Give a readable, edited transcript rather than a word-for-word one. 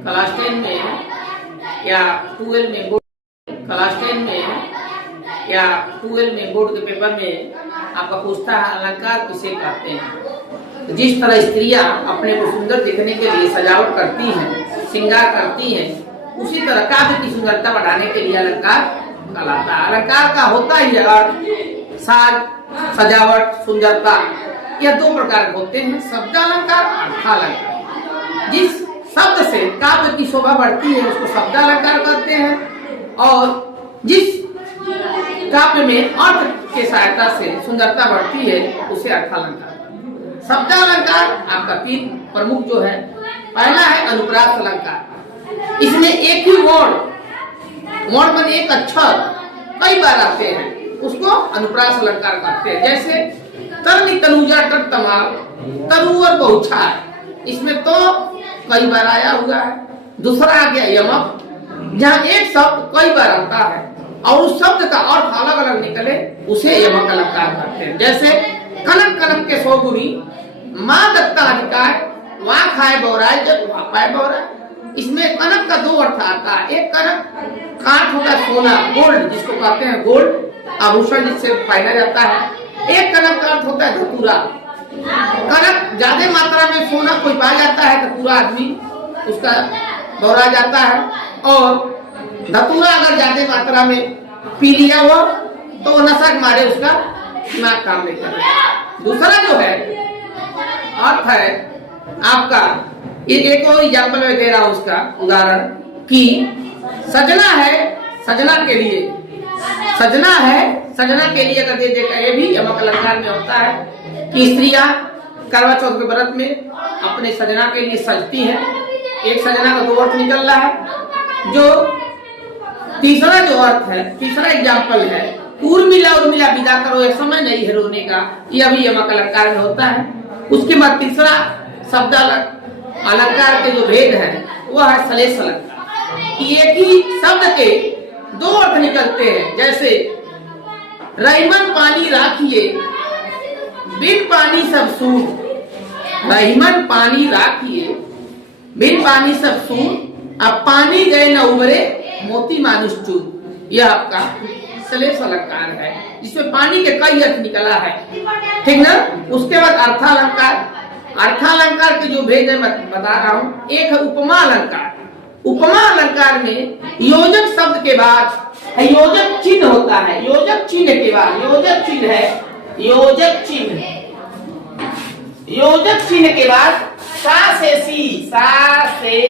Class 10 में या 12 में क्लास 10 में या 12 में बोर्ड के पेपर में आपका पूछता है अलंकार किसे कहते हैं। जिस तरह स्त्रियां अपने को सुंदर दिखने के लिए सजावट करती हैं, श्रृंगार करती हैं, उसी तरह काव्य की सुंदरता बढ़ाने के लिए अलंकार कहलाता है। अलंकार का होता ही अर्थ, साज, सजावट, सुंदरता, यह दो प्रकार होते हैं, शब्दालंकार, अर्थालंकार। जिस शब्द से काव्य की शोभा बढ़ती है उसको शब्दालंकार कहते हैं, और जिस काव्य में अर्थ के सहायता से सुंदरता बढ़ती है उसे अर्थालंकार। शब्दालंकार आपका तीन प्रमुख जो है, पहला है अनुप्रास अलंकार। इसमें एक ही वर्ण में एक अक्षर कई बार आते हैं, उसको अनुप्रास अलंकार कहते हैं। जैसे तरनी तनुजा तट तमाल, तरु और बहुछार, इसमें तो कई बार आया हुआ है। दूसरा आ गया यमक, जहाँ एक शब्द कई बार आता है और उस शब्द का अर्थ अलग अलग निकले, उसे यमक अलंकार कहते हैं। जैसे कनक कनक के 100 गुणी, माँ दत्ता अधिकार, वहाँ खाए बौराय जब वहाँ पाए बौराय। इसमें कनक का दो अर्थ आता है। एक कनक कांट होता है सोना, गोल्ड, जिसको कहते हैं गोल्ड आभूषण जिससे पहना जाता है। एक कनक का अर्थ होता है धतूरा। कनक ज्यादा मात्रा में सोना कोई पा जाता है तो पूरा आदमी उसका बौरा जाता है, और धतूरा अगर ज्यादा मात्रा में पी लिया हो तो वो नशा के मारे उसका दिमाग काम नहीं करता। दूसरा जो है अर्थ है आपका, एक और एग्जाम्पल मैं दे रहा हूँ उसका उदाहरण, कि सजना है सजना के लिए, सजना है सजना के लिए अगर दे देगा, ये भी यमक अलंकार में होता है कि स्त्रियां करवा चौथ के व्रत में अपने सजना के लिए सजती है। एक सजना का दो अर्थ निकल रहा है। जो तीसरा जो अर्थ है, तीसरा एग्जाम्पल है, उर्मिला उर्मिला विदा करो, यह समय नहीं है रोने का, यह भी यमक अलंकार में होता है। उसके बाद तीसरा शब्द अलंकार के जो भेद है वह है सलेश अलंकार। एक ही शब्द के दो अर्थ निकलते हैं। जैसे रहीमन पानी राखिए, बिन पानी सब सूर, रहीमन पानी राखिए, बिन पानी सब सूर, अब पानी गए न उबरे, मोती मानुष चूर। यह आपका सलेश अलंकार है, जिसमें पानी के कई अर्थ निकला है, ठीक ना। उसके बाद अर्थालंकार। अर्थालंकार के जो भेद है मैं बता रहा हूँ। एक है उपमा अलंकार। उपमा अलंकार में योजक शब्द के बाद योजक चिन्ह होता है। योजक चिन्ह के बाद योजक चिन्ह है, योजक चिन्ह, योजक चिन्ह के बाद सा से सी, सा से